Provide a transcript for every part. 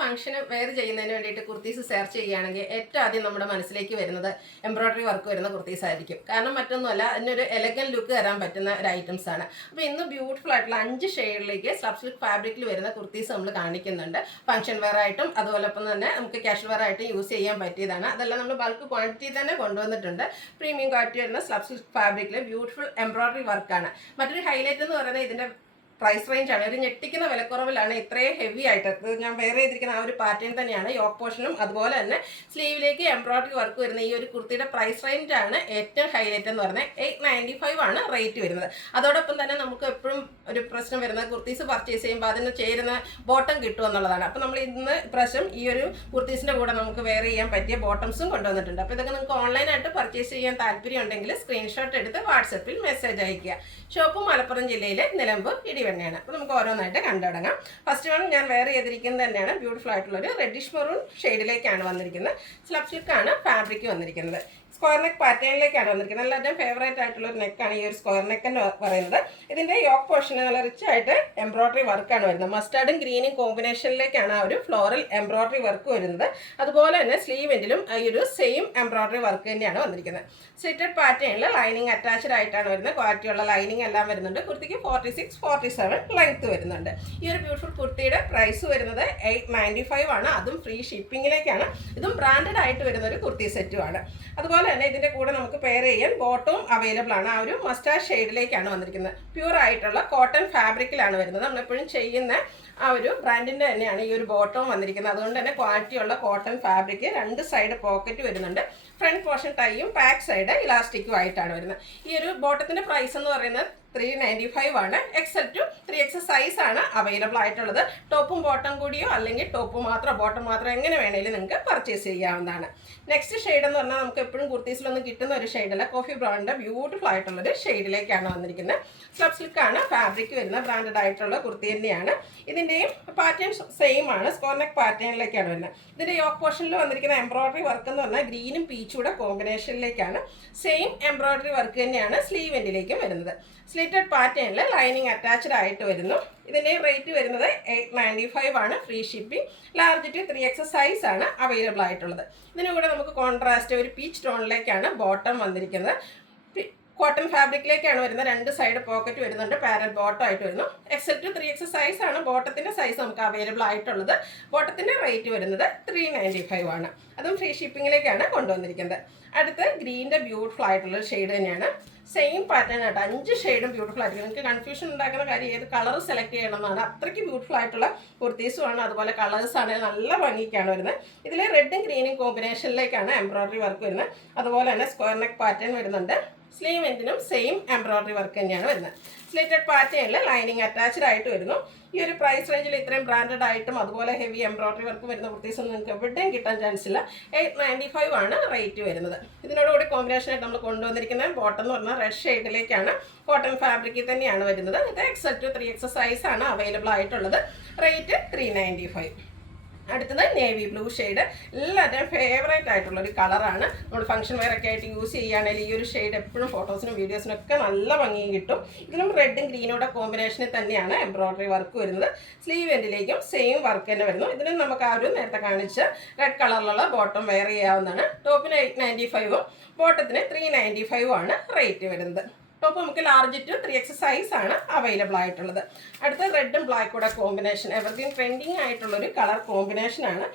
ഫംഗ്ഷന് വെയർ ചെയ്യുന്നതിന് വേണ്ടിയിട്ട് കുർത്തീസ് സെർച്ച് ചെയ്യുകയാണെങ്കിൽ ഏറ്റവും ആദ്യം നമ്മുടെ മനസ്സിലേക്ക് വരുന്നത് എംബ്രോയ്ഡറി വർക്ക് വരുന്ന കുർത്തീസ് ആയിരിക്കും. കാരണം മറ്റൊന്നുമല്ല, അതിനൊരു എലഗൻ ലുക്ക് തരാൻ പറ്റുന്ന ഒരു ഐറ്റംസ് ആണ്. അപ്പോൾ ഇന്ന് ബ്യൂട്ടിഫുൾ ആയിട്ടുള്ള 5 ഷെയ്ഡിലേക്ക് സ്ലബ് സിൽക്ക് ഫാബ്രിക്കിൽ വരുന്ന കുർത്തീസ് നമ്മൾ കാണിക്കുന്നുണ്ട്. ഫംഗ്ഷൻ വെയർ ആയിട്ടും അതുപോലൊപ്പം തന്നെ നമുക്ക് കാഷ്വൽ വെയർ ആയിട്ട് യൂസ് ചെയ്യാൻ പറ്റിയതാണ്. അതെല്ലാം നമ്മൾ ബൾക്ക് ക്വാണ്ടിറ്റി തന്നെ കൊണ്ടുവന്നിട്ടുണ്ട്. പ്രീമിയം ക്വാളിറ്റി വരുന്ന സ്ലബ് സിൽക്ക് ഫാബ്രിക്കിൽ ബ്യൂട്ടിഫുൾ എംബ്രോയ്ഡറി വർക്കാണ്. മറ്റൊരു ഹൈലൈറ്റ് എന്ന് പറയുന്നത് ഇതിൻ്റെ പ്രൈസ് റേഞ്ച് ആണ്. ഒരു ഞെട്ടിക്കുന്ന വിലക്കുറവിലാണ് ഇത്രയും ഹെവി ആയിട്ട് ഞാൻ വെയർ ചെയ്തിരിക്കുന്ന ആ ഒരു പാറ്റേൺ തന്നെയാണ്. യോക്ക് പോർഷനും അതുപോലെ തന്നെ സ്ലീവിലേക്ക് എംബ്രോയ്ഡറി വർക്ക് വരുന്ന ഈ ഒരു കുർത്തിയുടെ പ്രൈസ് റേഞ്ച് ആണ് ഏറ്റവും ഹൈലൈറ്റ് എന്ന് പറയുന്നത്. 895 ആണ് റേറ്റ് വരുന്നത്. അതോടൊപ്പം തന്നെ നമുക്ക് എപ്പോഴും ഒരു പ്രശ്നം വരുന്നത് കുർത്തീസ് പർച്ചേസ് ചെയ്യുമ്പോൾ അതിന് ചേരുന്ന ബോട്ടം കിട്ടുമെന്നുള്ളതാണ്. അപ്പോൾ നമ്മൾ ഇന്ന് പ്രാവശ്യം ഈ ഒരു കുർത്തീസിൻ്റെ കൂടെ നമുക്ക് വെയർ ചെയ്യാൻ പറ്റിയ ബോട്ടംസും കൊണ്ടുവന്നിട്ടുണ്ട്. അപ്പോൾ ഇതൊക്കെ നിങ്ങൾക്ക് ഓൺലൈനായിട്ട് പർച്ചേസ് ചെയ്യാൻ താല്പര്യം ഉണ്ടെങ്കിൽ സ്ക്രീൻഷോട്ട് എടുത്ത് വാട്സപ്പിൽ മെസ്സേജ് അയയ്ക്കുക. ഷോപ്പ് മലപ്പുറം ജില്ലയിലെ നിലമ്പൂർ ഇടിവണ്ണയാണ്. അപ്പോൾ നമുക്ക് ഓരോന്നായിട്ട് കണ്ടു തുടങ്ങാം. ഫസ്റ്റ് വൺ ഞാൻ വെയർ ചെയ്തിരിക്കുന്നത് തന്നെയാണ്. ബ്യൂട്ടിഫുൾ ആയിട്ടുള്ളൊരു റെഡിഷ് മെറൂൺ ഷെയ്ഡിലേക്കാണ് വന്നിരിക്കുന്നത്. സ്ലബ് സിൽക്കാണ് ഫാബ്രിക് വന്നിരിക്കുന്നത്. സ്ക്വയർ നെക്ക് പാറ്റേണിലേക്കാണ് വന്നിരിക്കുന്നത്. എല്ലാവരുടെയും ഫേവറേറ്റ് ആയിട്ടുള്ള ഒരു നെക്കാണ് ഈ ഒരു സ്ക്വയർ നെക്ക് എന്ന് പറയുന്നത്. ഇതിൻ്റെ യോക്ക് പോർഷന് നല്ല റിച്ച് ആയിട്ട് എംബ്രോയ്ഡറി വർക്കാണ് വരുന്നത്. മസ്റ്റാർഡും ഗ്രീനും കോമ്പിനേഷനിലേക്കാണ് ആ ഒരു ഫ്ലോറൽ എംബ്രോയ്ഡറി വർക്ക് വരുന്നത്. അതുപോലെ തന്നെ സ്ലീവെൻറ്റിലും ഈ ഒരു സെയിം എംബ്രോയ്ഡറി വർക്ക് തന്നെയാണ് വന്നിരിക്കുന്നത്. സ്ലിറ്റഡ് പാറ്റേണിൽ ലൈനിങ് അറ്റാച്ച്ഡ് ആയിട്ടാണ് വരുന്നത്. ക്വാളിറ്റിയുള്ള ലൈനിങ് എല്ലാം വരുന്നുണ്ട്. കുർത്തിക്ക് 46-47 ലെങ്ത് വരുന്നുണ്ട്. ഈ ഒരു ബ്യൂട്ടിഫുൾ കുർത്തിയുടെ പ്രൈസ് വരുന്നത് 895 ആണ്. അതും ഫ്രീ ഷിപ്പിങ്ങിലേക്കാണ്. ഇതും ബ്രാൻഡഡ് ആയിട്ട് വരുന്ന ഒരു കുർത്തി സെറ്റുമാണ്. അതുപോലെ തന്നെ ഇതിൻ്റെ കൂടെ നമുക്ക് പെയർ ചെയ്യാൻ ബോട്ടവും അവൈലബിൾ ആണ്. ആ ഒരു മസ്റ്റാർഡ് ഷെയ്ഡിലേക്കാണ് വന്നിരിക്കുന്നത്. പ്യൂർ ആയിട്ടുള്ള കോട്ടൺ ഫാബ്രിക്കിലാണ് വരുന്നത്. നമ്മളെപ്പോഴും ചെയ്യുന്ന ആ ഒരു ബ്രാൻഡിൻ്റെ തന്നെയാണ് ഈ ഒരു ബോട്ടവും വന്നിരിക്കുന്നത്. അതുകൊണ്ട് തന്നെ ക്വാളിറ്റിയുള്ള കോട്ടൺ ഫാബ്രിക്. 2 സൈഡ് പോക്കറ്റ് വരുന്നുണ്ട്. ഫ്രണ്ട് പോർഷൻ ടൈയും ബാക്ക് സൈഡ് ഇലാസ്റ്റിക്കും ആയിട്ടാണ് വരുന്നത്. ഈ ഒരു ബോട്ടത്തിൻ്റെ പ്രൈസ് എന്ന് പറയുന്നത് 395 ആണ്. XL to 3X സൈസ് ആണ് അവൈലബിൾ ആയിട്ടുള്ളത്. ടോപ്പും ബോട്ടം കൂടിയോ അല്ലെങ്കിൽ ടോപ്പ് മാത്രം ബോട്ടം മാത്രം എങ്ങനെ വേണമെങ്കിലും നിങ്ങൾക്ക് പർച്ചേസ് ചെയ്യാവുന്നതാണ്. നെക്സ്റ്റ് ഷെയ്ഡ് എന്ന് പറഞ്ഞാൽ നമുക്ക് എപ്പോഴും കുർത്തീസിലൊന്നും കിട്ടുന്ന ഒരു ഷെയ്ഡല്ല. കോഫി ബ്രൗണിൻ്റെ ബ്യൂട്ടിഫുൾ ആയിട്ടുള്ളൊരു ഷെയ്ഡിലേക്കാണ് വന്നിരിക്കുന്നത്. സ്ലബ് സിൽക്കാണ് ഫാബ്രിക് വരുന്നത്. ബ്രാൻഡഡ് ആയിട്ടുള്ള കുർത്തി തന്നെയാണ്. ഇതിൻ്റെയും പാറ്റേൺ സെയിം ആണ്. സ്ക്വയർ നെക്ക് പാറ്റേണിലേക്കാണ് വരുന്നത്. ഇതിൻ്റെ യോക്ക് പോർഷനിൽ വന്നിരിക്കുന്ന എംബ്രോയ്ഡറി വർക്ക് എന്ന് പറഞ്ഞാൽ ഗ്രീനും പീച്ചൂടെ കോമ്പിനേഷനിലേക്കാണ്. സെയിം എംബ്രോയ്ഡറി വർക്ക് തന്നെയാണ് സ്ലീവ് എൻഡിലേക്കും വരുന്നത്. സ്ലിറ്റഡ് പാറ്റേണിൽ ലൈനിങ് അറ്റാച്ച്ഡ് ആയിട്ട് വരുന്നു. ഇതിൻ്റെ റേറ്റ് വരുന്നത് 895 ആണ്. Free shipping. Large to 3X size ആണ് അവൈലബിൾ ആയിട്ടുള്ളത്. ഇതിന് കൂടെ നമുക്ക് കോൺട്രാസ്റ്റ് ഒരു പീച്ച് ടോണിലേക്കാണ് ബോട്ടം വന്നിരിക്കുന്നത്. കോട്ടൺ ഫാബ്രിക്കിലേക്കാണ് വരുന്നത്. 2 സൈഡ് പോക്കറ്റ് വരുന്നുണ്ട്. പാരൽ ബോട്ടം ആയിട്ട് വരുന്നു. XL to 3X സൈസ് ആണ് ബോട്ടത്തിൻ്റെ സൈസ് നമുക്ക് അവൈലബിൾ ആയിട്ടുള്ളത്. ബോട്ടത്തിൻ്റെ റേറ്റ് വരുന്നത് 395 ആണ്. അതും ഫ്രീ ഷിപ്പിങ്ങിലേക്കാണ് കൊണ്ടുവന്നിരിക്കുന്നത്. അടുത്ത് ഗ്രീൻ്റെ ബ്യൂട്ടിഫുൾ ആയിട്ടുള്ള ഷെയ്ഡ് തന്നെയാണ്. സെയിം പാറ്റേൺ ആയിട്ട് 5 ഷെയ്ഡും ബ്യൂട്ടിഫുൾ ആയിരിക്കും. നിങ്ങൾക്ക് കൺഫ്യൂഷൻ ഉണ്ടാക്കുന്ന കാര്യം ഏത് കളർ സെലക്ട് ചെയ്യണമെന്നാണ്. അത്രയ്ക്ക് ബ്യൂട്ടിഫുൾ ആയിട്ടുള്ള കുർത്തീസുമാണ്. അതുപോലെ കളേഴ്സാണ് നല്ല ഭംഗിക്കാണ് വരുന്നത്. ഇതിൽ റെഡും ഗ്രീനും കോമ്പിനേഷനിലേക്കാണ് എംബ്രോയ്ഡറി വർക്ക് വരുന്നത്. അതുപോലെ തന്നെ സ്ക്വയർ നെക്ക് പാറ്റേൺ വരുന്നുണ്ട്. സ്ലീവ് എൻഡിനും സെയിം എംബ്രോയ്ഡറി വർക്ക് തന്നെയാണ് വരുന്നത്. സ്ലിറ്റഡ് പാറ്റേണിൽ ലൈനിങ് അറ്റാച്ച്ഡ് ആയിട്ട് വരുന്നു. ഈ ഒരു പ്രൈസ് റേഞ്ചിൽ ഇത്രയും ബ്രാൻഡഡ് ആയിട്ടും അതുപോലെ ഹെവി എംബ്രോയ്ഡറി വർക്ക് വരുന്ന കുർത്തീസ് ഒന്നും നിങ്ങൾക്ക് എവിടെയും കിട്ടാൻ ചാൻസ് ഇല്ല. 895 ആണ് റേറ്റ് വരുന്നത്. ഇതിനോടുകൂടി കോമ്പിനേഷനായിട്ട് നമ്മൾ കൊണ്ടുവന്നിരിക്കുന്ന ബോട്ടം എന്ന് പറഞ്ഞാൽ റെഡ് ഷെയ്ഡിലേക്കാണ്. കോട്ടൺ ഫാബ്രിക്കിൽ തന്നെയാണ് വരുന്നത്. ഇത് XL to 3X സൈസ് ആണ് അവൈലബിൾ ആയിട്ടുള്ളത്. റേറ്റ് 395. അടുത്തത് നേവി ബ്ലൂ ഷെയ്ഡ്. എല്ലാവരുടെയും ഫേവറേറ്റ് ആയിട്ടുള്ള ഒരു കളറാണ്. നമ്മൾ ഫംഗ്ഷൻ വെയർ ഒക്കെ ആയിട്ട് യൂസ് ചെയ്യുകയാണെങ്കിൽ ഈ ഒരു ഷെയ്ഡ് എപ്പോഴും ഫോട്ടോസിനും വീഡിയോസിനും ഒക്കെ നല്ല ഭംഗി കിട്ടും. ഇതിലും റെഡും ഗ്രീനോടെ കോമ്പിനേഷനിൽ തന്നെയാണ് എംബ്രോയ്ഡറി വർക്ക് വരുന്നത്. സ്ലീവ് എൻഡിലേക്കും സെയിം വർക്ക് തന്നെ വരുന്നു. ഇതിനും നമുക്ക് ആ ഒരു നേരത്തെ കാണിച്ച റെഡ് കളറിലുള്ള ബോട്ടം വെയർ ചെയ്യാവുന്നതാണ്. ടോപ്പിന് 895 ബോട്ടത്തിന് 395 ആണ് റേറ്റ് വരുന്നത്. ടോപ്പ് നമുക്ക് ലാർജ് ടു 3X സൈസ് ആണ് അവൈലബിൾ ആയിട്ടുള്ളത്. അടുത്ത റെഡും ബ്ലാക്കൂടെ കോമ്പിനേഷൻ എവർഗ്രീൻ ട്രെൻഡിങ് ആയിട്ടുള്ളൊരു കളർ കോമ്പിനേഷനാണ്.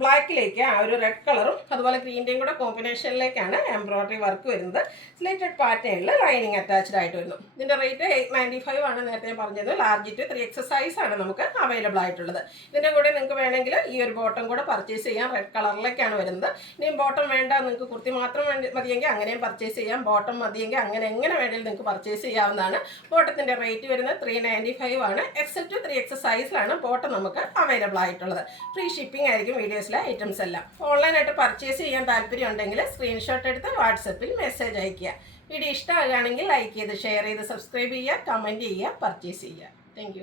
ബ്ലാക്കിലേക്ക് ആ ഒരു റെഡ് കളറും അതുപോലെ ഗ്രീൻ്റെയും കൂടെ കോമ്പിനേഷനിലേക്കാണ് എംബ്രോയ്ഡറി വർക്ക് വരുന്നത്. സ്ലിറ്റഡ് പാറ്റേണിൽ ലൈനിങ് അറ്റാച്ച്ഡ് ആയിട്ട് വരുന്നു. ഇതിൻ്റെ റേറ്റ് 895 ആണ്. നേരത്തെ ഞാൻ പറഞ്ഞത് ലാർജ് ടു 3X സൈസ് ആണ് നമുക്ക് അവൈലബിൾ ആയിട്ടുള്ളത്. ഇതിൻ്റെ കൂടെ നിങ്ങൾക്ക് വേണമെങ്കിൽ ഈ ഒരു ബോട്ടം കൂടെ പർച്ചേസ് ചെയ്യാം. റെഡ് കളറിലേക്കാണ് വരുന്നത്. ഇനിയും ബോട്ടം വേണ്ട, നിങ്ങൾക്ക് കുർത്തി മാത്രം മതിയെങ്കിൽ അങ്ങനെയും പർച്ചേസ് ചെയ്യാം. ബോട്ടം മതിയെങ്കിൽ അങ്ങനെ എങ്ങനെ വേണമെങ്കിലും നിങ്ങൾക്ക് പർച്ചേസ് ചെയ്യാവുന്നതാണ്. ബോട്ടത്തിൻ്റെ റേറ്റ് വരുന്നത് 395 ആണ്. XL to 3X സൈസിലാണ് ബോട്ടം നമുക്ക് അവൈലബിൾ ആയിട്ടുള്ളത്. ഫ്രീ ഷിപ്പിംഗ് ആയിരിക്കും വീഡിയോസിലെ ഐറ്റംസ് എല്ലാം. ഓൺലൈനായിട്ട് പർച്ചേസ് ചെയ്യാൻ താല്പര്യം ഉണ്ടെങ്കിൽ സ്ക്രീൻഷോട്ട് എടുത്ത് വാട്സപ്പിൽ മെസ്സേജ് അയയ്ക്കുക. വീഡിയോ ഇഷ്ടമാകുകയാണെങ്കിൽ ലൈക്ക് ചെയ്ത് ഷെയർ ചെയ്ത് സബ്സ്ക്രൈബ് ചെയ്യുക, കമൻറ്റ് ചെയ്യുക, പർച്ചേസ് ചെയ്യുക. താങ്ക്